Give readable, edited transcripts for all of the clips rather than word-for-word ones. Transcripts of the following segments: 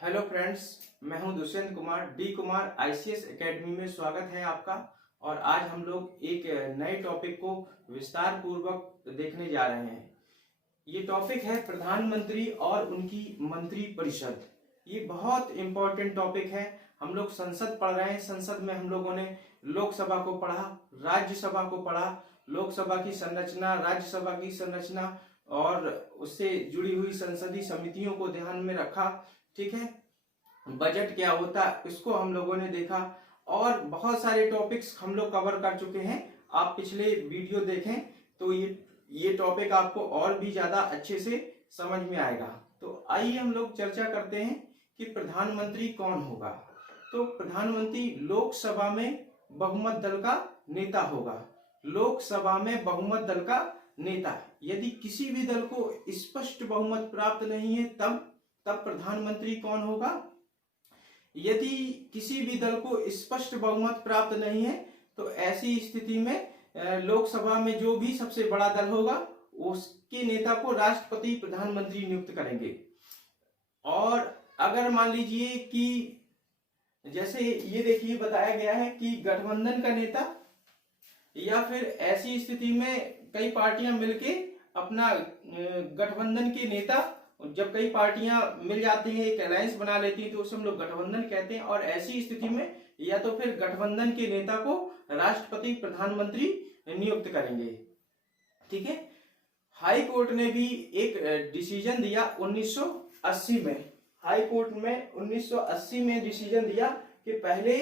Hello friends, मैं हूं Dushyant Kumar D Kumar ICS academy में स्वागत है आपका। और आज हम लोग एक नए टॉपिक को विस्तार पूर्वक देखने जा रहे हैं। ये टॉपिक है प्रधानमंत्री और उनकी मंत्री परिषद। ये बहुत इंपॉर्टेंट टॉपिक है। हम लोग संसद पढ़ रहे हैं। संसद में हम लोगों ने लोकसभा को पढ़ा, राज्यसभा को पढ़ा, लोकसभा की संरचना, राज्यसभा की संरचना और उससे जुड़ी हुई संसदीय समितियों को ध्यान में रखा। ठीक है, बजट क्या होता है इसको हम लोगों ने देखा और बहुत सारे टॉपिक्स हम लोग कवर कर चुके हैं। आप पिछले वीडियो देखें तो ये टॉपिक आपको और भी ज्यादा अच्छे से समझ में आएगा। तो आइए हम लोग चर्चा करते हैं कि प्रधानमंत्री कौन होगा। तो प्रधानमंत्री लोकसभा में बहुमत दल का नेता होगा। लोकसभा में बहुमत दल का नेता। यदि किसी भी दल को स्पष्ट बहुमत प्राप्त नहीं है तब प्रधानमंत्री कौन होगा। यदि किसी भी दल को स्पष्ट बहुमत प्राप्त नहीं है तो ऐसी स्थिति में लोकसभा में जो भी सबसे बड़ा दल होगा उसके नेता को राष्ट्रपति प्रधानमंत्री नियुक्त करेंगे। और अगर मान लीजिए कि जैसे ये देखिए बताया गया है कि गठबंधन का नेता या फिर ऐसी स्थिति में कई पार्टियां मिलके अपना गठबंधन के नेता, जब कई पार्टियां मिल जाती हैं एक अलायंस बना लेती हैं तो उसे हम लोग गठबंधन कहते हैं। और ऐसी स्थिति में या तो फिर गठबंधन के नेता को राष्ट्रपति प्रधानमंत्री नियुक्त करेंगे। ठीक है, हाई कोर्ट ने भी एक डिसीजन दिया 1980 में। हाई कोर्ट में 1980 में डिसीजन दिया कि पहले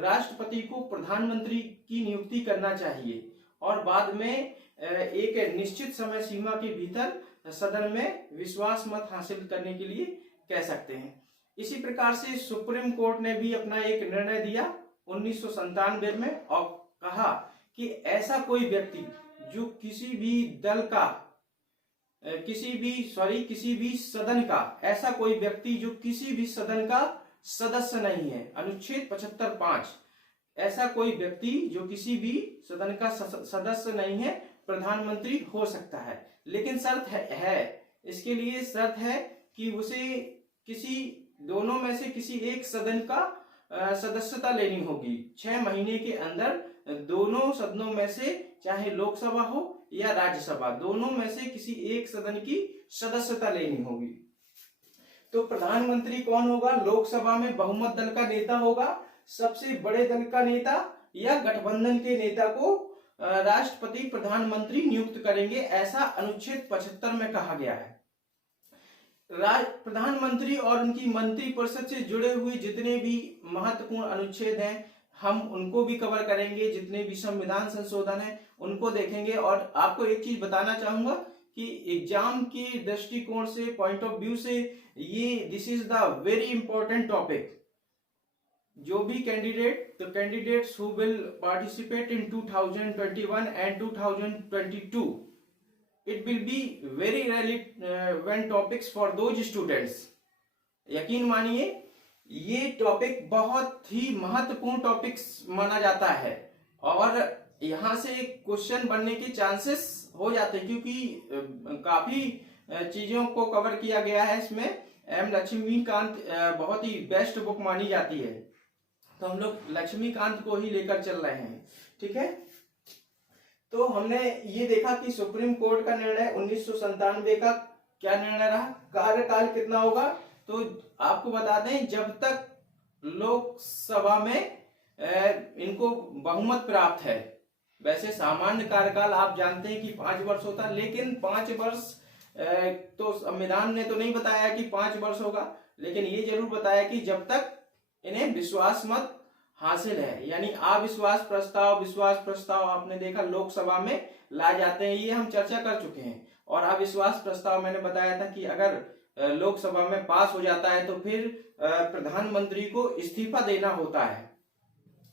राष्ट्रपति को प्रधानमंत्री की नियुक्ति करना चाहिए और बाद में एक निश्चित समय सीमा के भीतर सदन में विश्वास मत हासिल करने के लिए कह सकते हैं। इसी प्रकार से सुप्रीम कोर्ट ने भी अपना एक निर्णय दिया 1997 में और कहा कि ऐसा कोई व्यक्ति जो किसी भी दल का किसी भी सदन का, ऐसा कोई व्यक्ति जो किसी भी सदन का सदस्य नहीं है, अनुच्छेद 75(5), ऐसा कोई व्यक्ति जो किसी भी सदन का सदस्य नहीं है प्रधानमंत्री हो सकता है। लेकिन शर्त है इसके लिए शर्त है कि उसे किसी दोनों में से किसी एक सदन का सदस्यता लेनी होगी। 6 महीने के अंदर दोनों सदनों में से, चाहे लोकसभा हो या राज्यसभा, दोनों में से किसी एक सदन की सदस्यता लेनी होगी। तो प्रधानमंत्री कौन होगा? लोकसभा में बहुमत दल का नेता होगा, सबसे बड़े दल का नेता या गठबंधन के नेता को राष्ट्रपति प्रधानमंत्री नियुक्त करेंगे, ऐसा अनुच्छेद 75 में कहा गया है। प्रधानमंत्री और उनकी मंत्री परिषद से जुड़े हुए जितने भी महत्वपूर्ण अनुच्छेद हैं हम उनको भी कवर करेंगे। जितने भी संविधान संशोधन है उनको देखेंगे। और आपको एक चीज बताना चाहूंगा कि एग्जाम के दृष्टिकोण से, पॉइंट ऑफ व्यू से, ये this is the very important topic. जो भी candidates who will participate in 2021 and 2022, it will be very relevant topics for those students। यकीन मानिए ये टॉपिक बहुत ही महत्वपूर्ण टॉपिक्स माना जाता है और यहाँ से क्वेश्चन बनने के चांसेस हो जाते हैं क्योंकि काफी चीजों को कवर किया गया है इसमें। एम लक्ष्मीकांत बहुत ही बेस्ट बुक मानी जाती है, तो हम लोग लक्ष्मीकांत को ही लेकर चल रहे हैं। ठीक है, तो हमने ये देखा कि सुप्रीम कोर्ट का निर्णय 1997 का क्या निर्णय रहा, कार्यकाल कितना होगा। तो आपको बता दें, जब तक लोकसभा में इनको बहुमत प्राप्त है। वैसे सामान्य कार्यकाल आप जानते हैं कि 5 वर्ष होता है, लेकिन 5 वर्ष तो संविधान ने तो नहीं बताया कि 5 वर्ष होगा, लेकिन ये जरूर बताया कि जब तक इन्हें विश्वास मत हासिल है, यानी अविश्वास प्रस्ताव, विश्वास प्रस्ताव आपने देखा लोकसभा में लाए जाते हैं, ये हम चर्चा कर चुके हैं। और अविश्वास प्रस्ताव मैंने बताया था कि अगर लोकसभा में पास हो जाता है तो फिर प्रधानमंत्री को इस्तीफा देना होता है।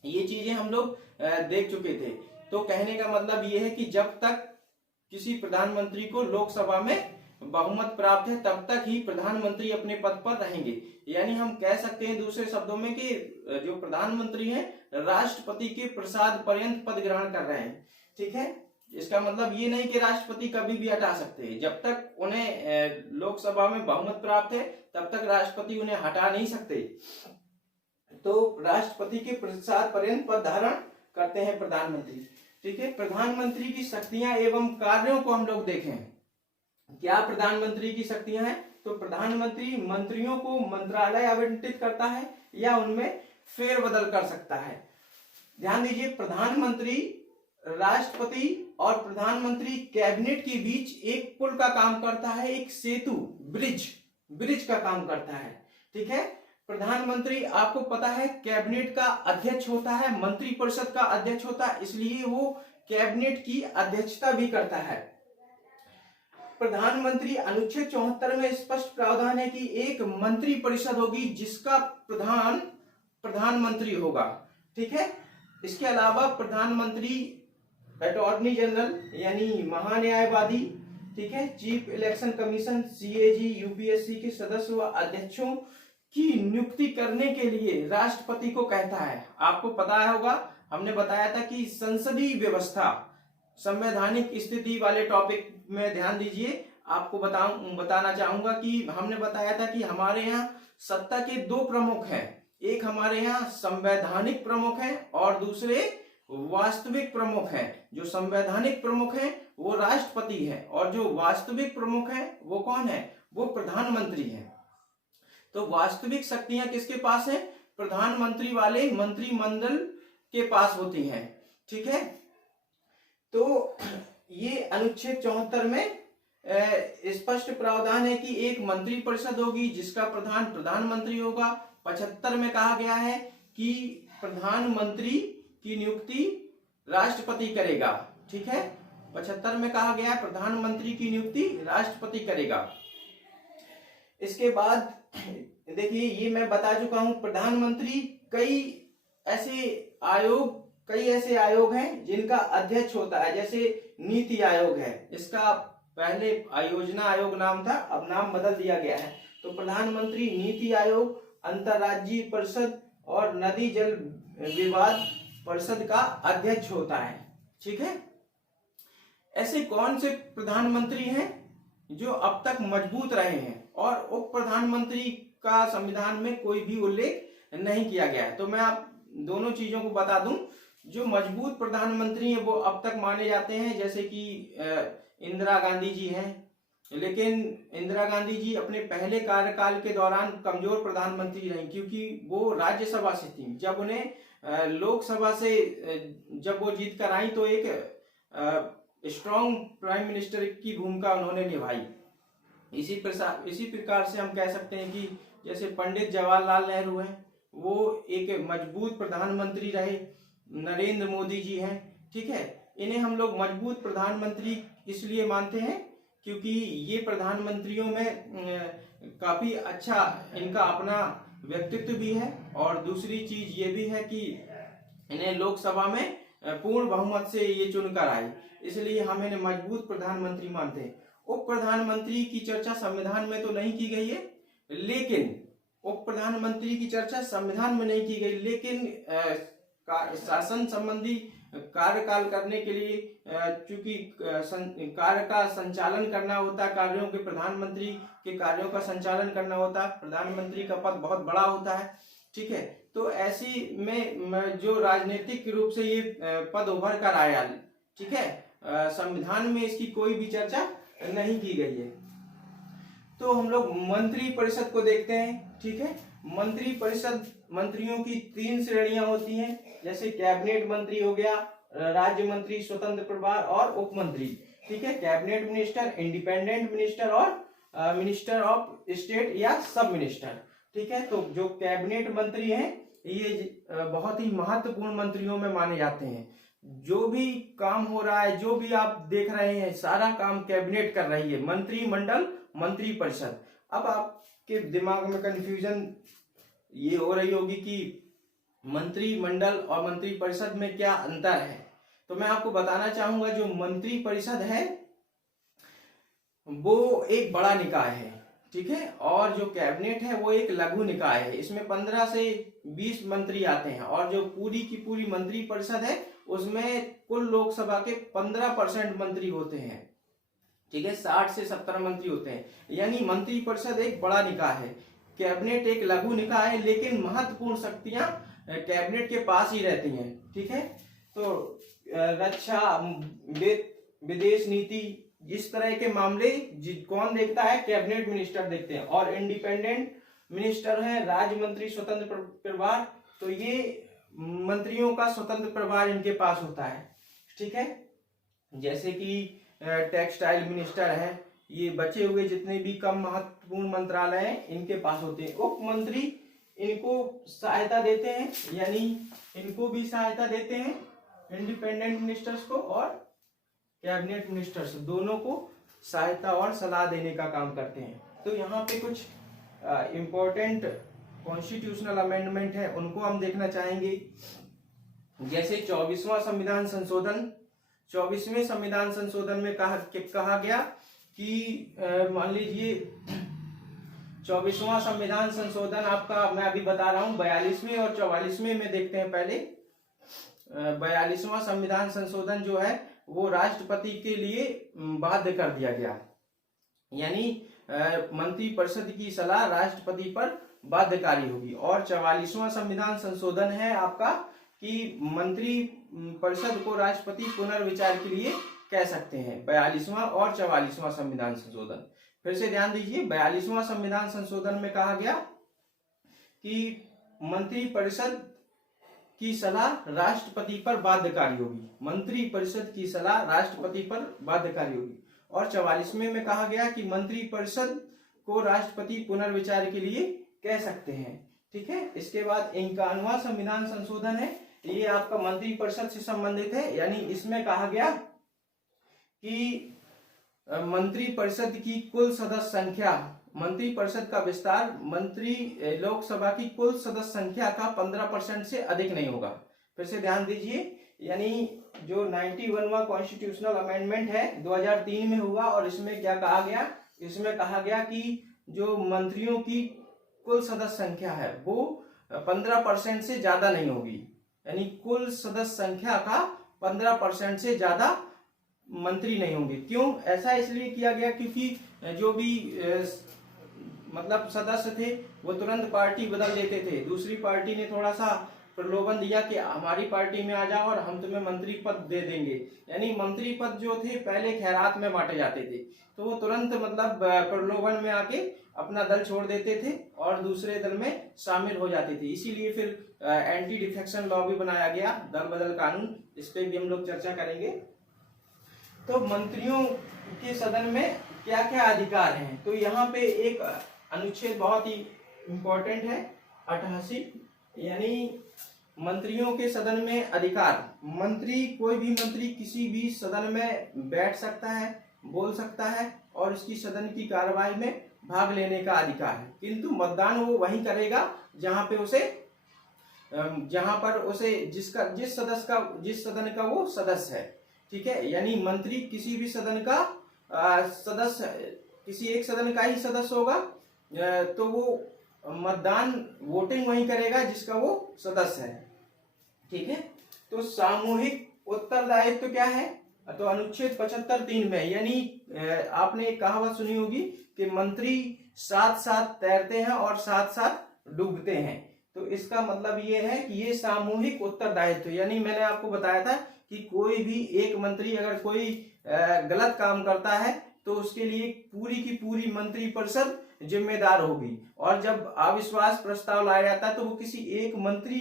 ये चीजें हम लोग देख चुके थे। तो कहने का मतलब ये है कि जब तक किसी प्रधानमंत्री को लोकसभा में बहुमत प्राप्त है तब तक ही प्रधानमंत्री अपने पद पर रहेंगे। यानी हम कह सकते हैं दूसरे शब्दों में कि जो प्रधानमंत्री हैं राष्ट्रपति के प्रसाद पर्यंत पद ग्रहण कर रहे हैं। ठीक है, इसका मतलब ये नहीं कि राष्ट्रपति कभी भी हटा सकते हैं। जब तक उन्हें लोकसभा में बहुमत प्राप्त है तब तक राष्ट्रपति उन्हें हटा नहीं सकते। तो राष्ट्रपति के पश्चात पर्यंत पद धारण करते हैं प्रधानमंत्री। ठीक है, प्रधानमंत्री की शक्तियां एवं कार्यों को हम लोग देखें। क्या प्रधानमंत्री की शक्तियां हैं? तो प्रधानमंत्री मंत्रियों को मंत्रालय आवंटित करता है या उनमें फेरबदल कर सकता है। ध्यान दीजिए, प्रधानमंत्री राष्ट्रपति और प्रधानमंत्री कैबिनेट के बीच एक पुल का काम करता है, एक सेतु, ब्रिज का काम करता है। ठीक है, प्रधानमंत्री आपको पता है कैबिनेट का अध्यक्ष होता है, मंत्रिपरिषद का अध्यक्ष होता है, इसलिए वो कैबिनेट की अध्यक्षता भी करता है। प्रधानमंत्री अनुच्छेद 74 में स्पष्ट प्रावधान है कि एक मंत्रिपरिषद होगी जिसका प्रधानमंत्री होगा। ठीक है, इसके अलावा प्रधानमंत्री अटॉर्नी जनरल यानी महान्यायवादी, ठीक है, chief election commission, CAG, UPSC के सदस्य व अध्यक्षों की नियुक्ति करने के लिए राष्ट्रपति को कहता है। आपको पता होगा, हमने बताया था कि संसदीय व्यवस्था, संवैधानिक स्थिति वाले टॉपिक में ध्यान दीजिए। आपको बताना चाहूंगा कि हमने बताया था कि हमारे यहाँ सत्ता के दो प्रमुख हैं, एक हमारे यहाँ संवैधानिक प्रमुख हैं और दूसरे वास्तविक प्रमुख हैं। जो संवैधानिक प्रमुख हैं वो राष्ट्रपति है और जो वास्तविक प्रमुख हैं वो कौन है? वो प्रधानमंत्री है। तो वास्तविक शक्तियां किसके पास है? प्रधानमंत्री वाले मंत्रिमंडल के पास होती हैं। ठीक है, तो ये अनुच्छेद 74 में स्पष्ट प्रावधान है कि एक मंत्रिपरिषद होगी जिसका प्रधानमंत्री होगा। 75 में कहा गया है कि प्रधानमंत्री की नियुक्ति राष्ट्रपति करेगा। ठीक है, 75 में कहा गया है प्रधानमंत्री की नियुक्ति राष्ट्रपति करेगा। इसके बाद देखिए, ये मैं बता चुका हूं, प्रधानमंत्री कई ऐसे आयोग हैं जिनका अध्यक्ष होता है, जैसे नीति आयोग है, इसका पहले आयोजना आयोग नाम था, अब नाम बदल दिया गया है। तो प्रधानमंत्री नीति आयोग, अंतर्राज्यीय परिषद और नदी जल विवाद परिषद का अध्यक्ष होता है। ठीक है, ऐसे कौन से प्रधानमंत्री हैं जो अब तक मजबूत रहे हैं और उप प्रधानमंत्री का संविधान में कोई भी उल्लेख नहीं किया गया है? तो मैं आप दोनों चीजों को बता दूं। जो मजबूत प्रधानमंत्री हैं वो अब तक माने जाते हैं, जैसे कि इंदिरा गांधी जी हैं, लेकिन इंदिरा गांधी जी अपने पहले कार्यकाल के दौरान कमजोर प्रधानमंत्री रही, क्योंकि वो राज्यसभा से थी। जब उन्हें लोकसभा से जब वो जीत कर आई तो एक स्ट्रॉन्ग प्राइम मिनिस्टर की भूमिका उन्होंने निभाई। इसी प्रकार से हम कह सकते हैं कि जैसे पंडित जवाहरलाल नेहरू हैं, वो एक मजबूत प्रधानमंत्री रहे। नरेंद्र मोदी जी हैं, ठीक है, इन्हें हम लोग मजबूत प्रधानमंत्री इसलिए मानते हैं क्योंकि ये प्रधानमंत्रियों में काफी अच्छा इनका अपना व्यक्तित्व भी है, और दूसरी चीज ये भी है कि इन्हें लोकसभा में पूर्ण बहुमत से ये चुनकर आए, इसलिए हम इन्हें मजबूत प्रधानमंत्री मानते हैं। उप प्रधानमंत्री की चर्चा संविधान में तो नहीं की गई है, लेकिन उप प्रधानमंत्री की चर्चा संविधान में नहीं की गई, लेकिन शासन संबंधी कार्यकाल करने के लिए चूंकि कार्य का संचालन करना होता है, कार्यों के प्रधानमंत्री के कार्यों का संचालन करना होता है, प्रधानमंत्री का पद बहुत बड़ा होता है। ठीक है, तो ऐसी में जो राजनीतिक रूप से ये पद उभर कर आया, ठीक है, संविधान में इसकी कोई भी चर्चा नहीं की गई है। तो हम लोग मंत्री परिषद को देखते हैं। ठीक है, मंत्री परिषद, मंत्रियों की 3 श्रेणियां होती हैं, जैसे कैबिनेट मंत्री हो गया, राज्य मंत्री, स्वतंत्र प्रभार और उप मंत्री। ठीक है, कैबिनेट मिनिस्टर, इंडिपेंडेंट मिनिस्टर और मिनिस्टर ऑफ स्टेट या सब मिनिस्टर। ठीक है, तो जो कैबिनेट मंत्री हैं ये बहुत ही महत्वपूर्ण मंत्रियों में माने जाते हैं। जो भी काम हो रहा है, जो भी आप देख रहे हैं, सारा काम कैबिनेट कर रही है, मंत्रिमंडल, मंत्री परिषद। अब आपके दिमाग में कंफ्यूजन ये हो रही होगी कि मंत्रिमंडल और मंत्री परिषद में क्या अंतर है, तो मैं आपको बताना चाहूंगा, जो मंत्री परिषद है वो एक बड़ा निकाय है, ठीक है, और जो कैबिनेट है वो एक लघु निकाय है। इसमें 15 से 20 मंत्री आते हैं, और जो पूरी की पूरी मंत्री परिषद है उसमें कुल लोकसभा के 15% मंत्री होते हैं। ठीक है, 60 से 70 मंत्री होते हैं, यानी मंत्रिपरिषद एक बड़ा निकाय है। कैबिनेट एक लघु निकाय है, लेकिन महत्वपूर्ण शक्तियां कैबिनेट के पास ही रहती हैं। ठीक है, तो रक्षा, विदेश नीति, इस तरह के मामले कौन देखता है? कैबिनेट मिनिस्टर देखते हैं। और इंडिपेंडेंट मिनिस्टर हैं राज्य मंत्री, स्वतंत्र प्रभार, तो ये मंत्रियों का स्वतंत्र प्रभार इनके पास होता है। ठीक है, जैसे कि टेक्सटाइल मिनिस्टर है, ये बचे हुए जितने भी कम महत्वपूर्ण मंत्रालय हैं इनके पास होते हैं। उप मंत्री इनको सहायता देते हैं, यानी इनको भी सहायता देते हैं, इंडिपेंडेंट मिनिस्टर्स को और कैबिनेट मिनिस्टर्स, दोनों को सहायता और सलाह देने का काम करते हैं। तो यहाँ पे कुछ इंपॉर्टेंट कॉन्स्टिट्यूशनल अमेंडमेंट है, उनको हम देखना चाहेंगे। जैसे 24वां संविधान संशोधन, 24वें संविधान संशोधन में कहा गया कि मान लीजिए 24वां संविधान संशोधन आपका मैं अभी बता रहा हूं, 42वें और 44वें में देखते हैं। पहले 42वां संविधान संशोधन जो है वो राष्ट्रपति के लिए बाध्य कर दिया गया, यानी मंत्रिपरिषद की सलाह राष्ट्रपति पर बाध्यकारी होगी। और 44वां संविधान संशोधन है आपका कि मंत्री परिषद को राष्ट्रपति पुनर्विचार के लिए कह सकते हैं। 42वां और 44वां संविधान संशोधन, फिर से ध्यान दीजिए, 42वां संविधान संशोधन में कहा गया कि मंत्री परिषद की सलाह राष्ट्रपति पर बाध्यकारी होगी, मंत्री परिषद की सलाह राष्ट्रपति पर बाध्यकारी होगी। और 44वें में कहा गया कि मंत्री परिषद को राष्ट्रपति पुनर्विचार के लिए कह सकते हैं। ठीक है, इसके बाद 51वां संविधान संशोधन है, ये आपका मंत्री परिषद से संबंधित है, यानी इसमें कहा गया कि मंत्री परिषद की कुल सदस्य संख्या, मंत्री परिषद का विस्तार मंत्री लोकसभा की कुल सदस्य संख्या का 15% से अधिक नहीं होगा। फिर से ध्यान दीजिए, यानी जो 91वां कॉन्स्टिट्यूशनल अमेंडमेंट है 2003 में हुआ, और इसमें क्या कहा गया? इसमें कहा गया कि जो मंत्रियों की कुल सदस्य संख्या है वो 15% से ज्यादा नहीं होगी, यानी कुल सदस्य संख्या का 15% से ज्यादा मंत्री नहीं होंगे। क्यों ऐसा इसलिए किया गया? क्योंकि जो भी मतलब सदस्य थे वो तुरंत पार्टी बदल देते थे, दूसरी पार्टी ने थोड़ा सा प्रलोभन दिया कि हमारी पार्टी में आ जाओ और हम तुम्हें मंत्री पद दे देंगे, यानी मंत्री पद जो थे पहले खैरात में बांटे जाते थे, तो वो तुरंत मतलब प्रलोभन में आके अपना दल छोड़ देते थे और दूसरे दल में शामिल हो जाते थे। इसीलिए फिर एंटी डिफेक्शन लॉ भी बनाया गया, दल बदल कानून, इस पे भी हम लोग चर्चा करेंगे। तो मंत्रियों के सदन में क्या क्या अधिकार हैं? तो यहाँ पे एक अनुच्छेद बहुत ही इंपॉर्टेंट है, 88, यानी मंत्रियों के सदन में अधिकार। मंत्री, कोई भी मंत्री किसी भी सदन में बैठ सकता है, बोल सकता है और उसकी सदन की कार्यवाही में भाग लेने का अधिकार है, किंतु मतदान वो वहीं करेगा जहां पर उसे जिस सदन का वो सदस्य है। ठीक है, यानी मंत्री किसी भी सदन का सदस्य, किसी एक सदन का ही सदस्य होगा, तो वो मतदान वोटिंग वही करेगा जिसका वो सदस्य है। ठीक है, तो सामूहिक उत्तरदायित्व क्या है? तो अनुच्छेद 75(3) में, यानी आपने एक कहावत सुनी होगी कि मंत्री साथ साथ तैरते हैं और साथ साथ डूबते हैं। तो इसका मतलब ये है कि ये सामूहिक उत्तरदायित्व, यानी मैंने आपको बताया था कि कोई भी एक मंत्री अगर कोई गलत काम करता है तो उसके लिए पूरी की पूरी मंत्रिपरिषद जिम्मेदार होगी, और जब अविश्वास प्रस्ताव लाया जाता है तो वो किसी एक मंत्री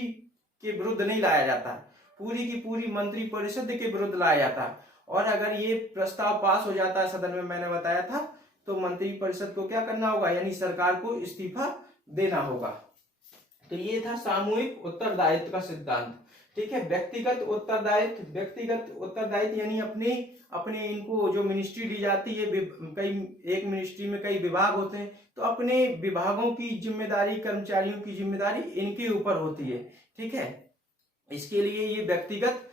के विरुद्ध नहीं लाया जाता, पूरी की पूरी मंत्रिपरिषद के विरुद्ध लाया जाता। और अगर ये प्रस्ताव पास हो जाता है सदन में, मैंने बताया था, तो मंत्रिपरिषद को क्या करना होगा, यानी सरकार को इस्तीफा देना होगा। तो ये था सामूहिक उत्तरदायित्व का सिद्धांत। ठीक है, व्यक्तिगत उत्तरदायित्व यानी अपने इनको जो मिनिस्ट्री दी जाती है, एक मिनिस्ट्री में कई विभाग होते हैं, तो अपने विभागों की जिम्मेदारी, कर्मचारियों की जिम्मेदारी इनके ऊपर होती है। ठीक है, इसके लिए ये व्यक्तिगत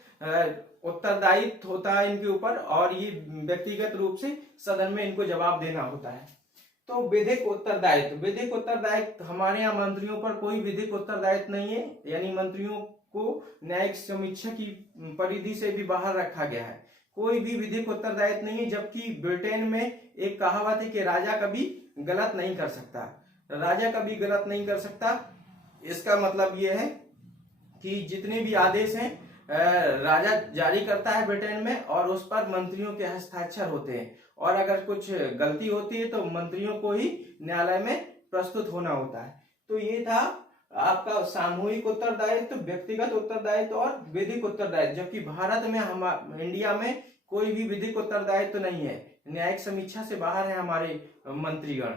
उत्तरदायित्व होता है इनके ऊपर, और ये व्यक्तिगत रूप से सदन में इनको जवाब देना होता है। तो विधिक उत्तरदायित्व, हमारे यहाँ मंत्रियों पर कोई विधिक उत्तरदायित्व नहीं है, यानी मंत्रियों को न्यायिक समीक्षा की परिधि से भी बाहर रखा गया है। कोई भी विधिक उत्तरदायित्व नहीं है, जबकि ब्रिटेन में एक कहावत है कि राजा कभी गलत नहीं कर सकता। राजा कभी गलत नहीं कर सकता, इसका मतलब यह है कि जितने भी आदेश हैं राजा जारी करता है ब्रिटेन में, और उस पर मंत्रियों के हस्ताक्षर होते हैं, और अगर कुछ गलती होती है तो मंत्रियों को ही न्यायालय में प्रस्तुत होना होता है। तो ये था आपका सामूहिक उत्तरदायित्व, व्यक्तिगत उत्तरदायित्व और विधिक उत्तरदायित्व। जबकि भारत में, हम इंडिया में कोई भी विधिक उत्तरदायित्व नहीं है, न्यायिक समीक्षा से बाहर है हमारे मंत्रीगण।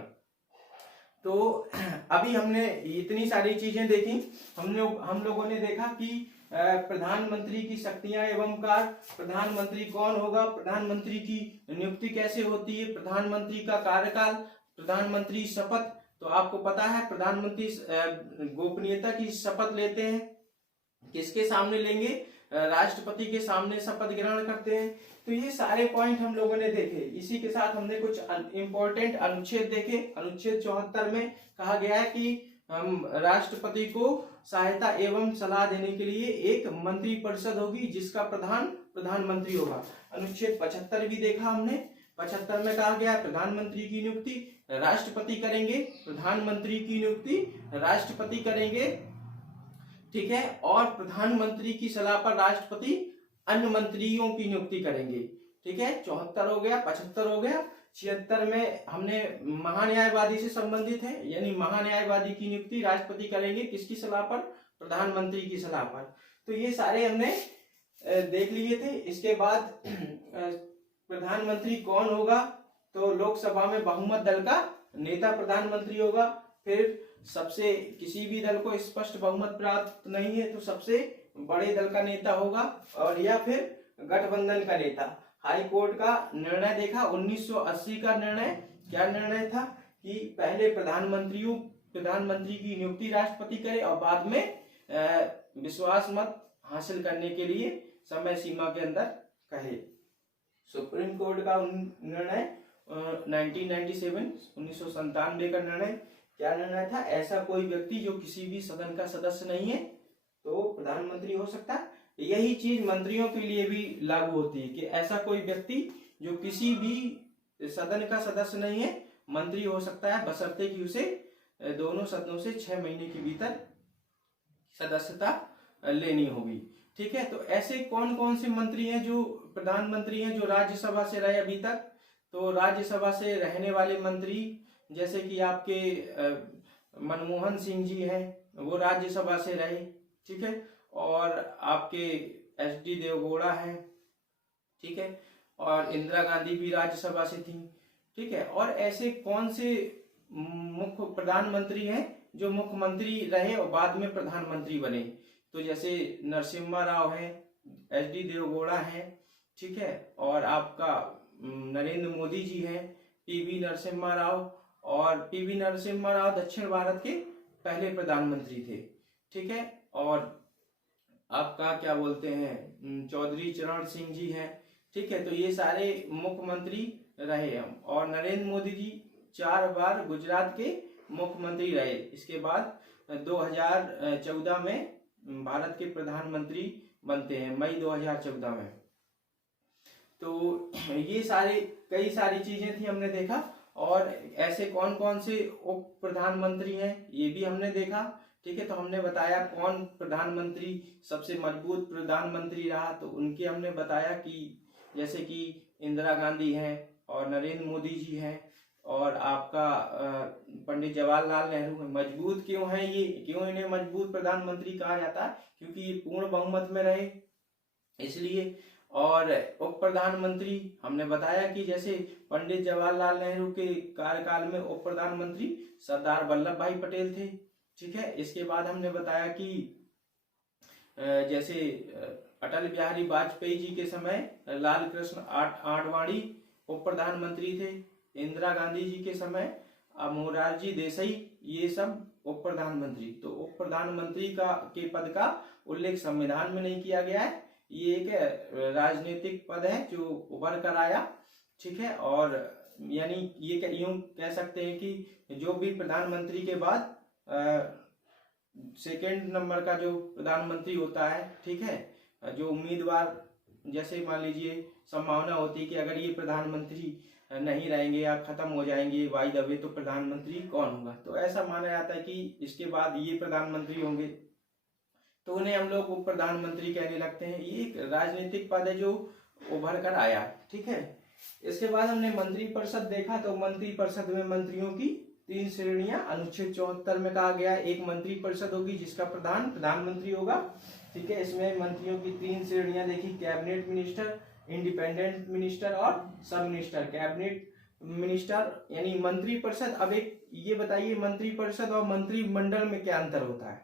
तो अभी हमने इतनी सारी चीजें देखी। हम लोगों ने देखा कि प्रधानमंत्री की शक्तियां एवं कार्य, प्रधानमंत्री कौन होगा, प्रधानमंत्री की नियुक्ति कैसे होती है, प्रधानमंत्री का कार्यकाल, प्रधानमंत्री शपथ। तो आपको पता है प्रधानमंत्री गोपनीयता की शपथ लेते हैं, किसके सामने लेंगे, राष्ट्रपति के सामने शपथ ग्रहण करते हैं। तो ये सारे पॉइंट हम लोगों ने देखे। इसी के साथ हमने कुछ इंपॉर्टेंट अनुच्छेद देखे। अनुच्छेद 74 में कहा गया है कि हम राष्ट्रपति को सहायता एवं सलाह देने के लिए एक मंत्री परिषद होगी, जिसका प्रधान प्रधानमंत्री होगा। अनुच्छेद 75 भी देखा हमने। 75 में कहा गया है प्रधानमंत्री की नियुक्ति राष्ट्रपति करेंगे, प्रधानमंत्री की नियुक्ति राष्ट्रपति करेंगे, ठीक है, और प्रधानमंत्री की सलाह पर राष्ट्रपति अन्य मंत्रियों की नियुक्ति करेंगे, ठीक है। 74 हो गया, 75 हो गया। 76 में हमने महान्यायवादी से संबंधित है, यानी महान्यायवादी की नियुक्ति राष्ट्रपति करेंगे, किसकी सलाह पर, प्रधानमंत्री की सलाह पर। तो ये सारे हमने देख लिए थे। इसके बाद प्रधानमंत्री कौन होगा, तो लोकसभा में बहुमत दल का नेता प्रधानमंत्री होगा। फिर सबसे, किसी भी दल को स्पष्ट बहुमत प्राप्त नहीं है तो सबसे बड़े दल का नेता होगा, और या फिर गठबंधन का नेता। हाई कोर्ट का निर्णय देखा 1980 का निर्णय। क्या निर्णय था कि पहले प्रधानमंत्री की नियुक्ति राष्ट्रपति करे और बाद में विश्वास मत हासिल करने के लिए समय सीमा के अंदर कहे। सुप्रीम कोर्ट का निर्णय 1997 का निर्णय। क्या निर्णय था, ऐसा कोई व्यक्ति जो किसी भी सदन का सदस्य नहीं है तो प्रधानमंत्री हो सकता है। यही चीज मंत्रियों के लिए भी लागू होती है कि ऐसा कोई व्यक्ति जो किसी भी सदन का सदस्य नहीं है मंत्री हो सकता है, बशर्ते कि उसे दोनों सदनों से 6 महीने के भीतर सदस्यता लेनी होगी, ठीक है। तो ऐसे कौन कौन से मंत्री हैं जो प्रधानमंत्री हैं जो राज्यसभा से रहे अभी तक। तो राज्यसभा से रहने वाले मंत्री जैसे कि आपके मनमोहन सिंह जी हैं, वो राज्यसभा से रहे, ठीक है। और आपके एचडी देवगौड़ा हैं, ठीक है, और इंदिरा गांधी भी राज्यसभा से थी, ठीक है। और ऐसे कौन से मुख्य प्रधानमंत्री हैं जो मुख्यमंत्री रहे और बाद में प्रधानमंत्री बने। तो जैसे नरसिम्हा राव हैं, एचडी देवगौड़ा हैं, ठीक है, और आपका नरेंद्र मोदी जी हैं, पीवी नरसिम्हा राव। और पीवी नरसिम्हा राव दक्षिण भारत के पहले प्रधानमंत्री थे, ठीक है। और आपका क्या बोलते हैं, चौधरी चरण सिंह जी हैं, ठीक है। तो ये सारे मुख्यमंत्री रहे हम। और नरेंद्र मोदी जी 4 बार गुजरात के मुख्यमंत्री रहे। इसके बाद 2014 में भारत के प्रधानमंत्री बनते हैं, मई 2014 में। तो ये कई सारी चीजें थी हमने देखा। और ऐसे कौन कौन से उप प्रधानमंत्री हैं ये भी हमने देखा, ठीक है। तो हमने बताया कौन प्रधानमंत्री सबसे मजबूत प्रधानमंत्री रहा, तो उनके हमने बताया कि जैसे कि इंदिरा गांधी हैं और नरेंद्र मोदी जी हैं और आपका पंडित जवाहरलाल नेहरू हैं। मजबूत क्यों हैं ये, क्यों इन्हें मजबूत प्रधानमंत्री कहा जाता है, क्योंकि ये पूर्ण बहुमत में रहे इसलिए। और उप प्रधानमंत्री हमने बताया कि जैसे पंडित जवाहरलाल नेहरू के कार्यकाल में उप प्रधानमंत्री सरदार वल्लभ भाई पटेल थे, ठीक है। इसके बाद हमने बताया कि जैसे अटल बिहारी वाजपेयी जी के समय लाल कृष्ण आडवाणी उप प्रधानमंत्री थे। इंदिरा गांधी जी के समय मोरारजी देसाई, ये सब उप प्रधानमंत्री। तो उप प्रधानमंत्री के पद का उल्लेख संविधान में नहीं किया गया है। ये एक राजनीतिक पद है जो उभर कर आया, ठीक है। और यानी ये यूं कह सकते हैं कि जो भी प्रधानमंत्री के बाद सेकेंड नंबर का जो प्रधानमंत्री होता है, ठीक है, जो उम्मीदवार, जैसे मान लीजिए संभावना होती है कि अगर ये प्रधानमंत्री नहीं रहेंगे या खत्म हो जाएंगे बाय द वे, तो प्रधानमंत्री कौन होगा, तो ऐसा माना जाता है कि इसके बाद ये प्रधानमंत्री होंगे, तो उन्हें हम लोग वो प्रधानमंत्री कहने लगते हैं। ये एक राजनीतिक पद है जो उभर कर आया, ठीक है। इसके बाद हमने मंत्रिपरिषद देखा, तो मंत्रिपरिषद में मंत्रियों की 3 श्रेणियां अनुच्छेद 74 में कहा गया है। एक मंत्रिपरिषद होगी जिसका प्रधानमंत्री होगा, ठीक है। इसमें मंत्रियों की 3 श्रेणियां देखी, कैबिनेट मिनिस्टर, इंडिपेंडेंट मिनिस्टर और सब मिनिस्टर। कैबिनेट मिनिस्टर यानी मंत्रिपरिषद। अब एक ये बताइए, मंत्रिपरिषद और मंत्रिमंडल में क्या अंतर होता है,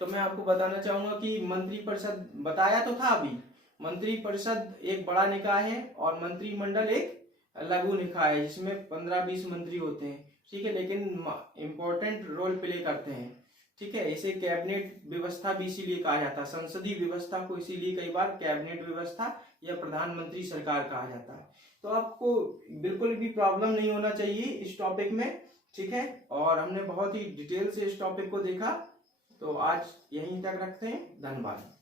तो मैं आपको बताना चाहूंगा कि मंत्रिपरिषद बताया तो था अभी, मंत्रिपरिषद एक बड़ा निकाय है और मंत्रिमंडल एक लघु निकाय है जिसमें 15-20 मंत्री होते हैं, ठीक है, लेकिन इंपॉर्टेंट रोल प्ले करते हैं, ठीक है। इसे कैबिनेट व्यवस्था भी इसीलिए कहा जाता है, संसदीय व्यवस्था को इसीलिए कई बार कैबिनेट व्यवस्था या प्रधानमंत्री सरकार कहा जाता है। तो आपको बिल्कुल भी प्रॉब्लम नहीं होना चाहिए इस टॉपिक में, ठीक है। और हमने बहुत ही डिटेल से इस टॉपिक को देखा, तो आज यहीं तक रखते हैं। धन्यवाद।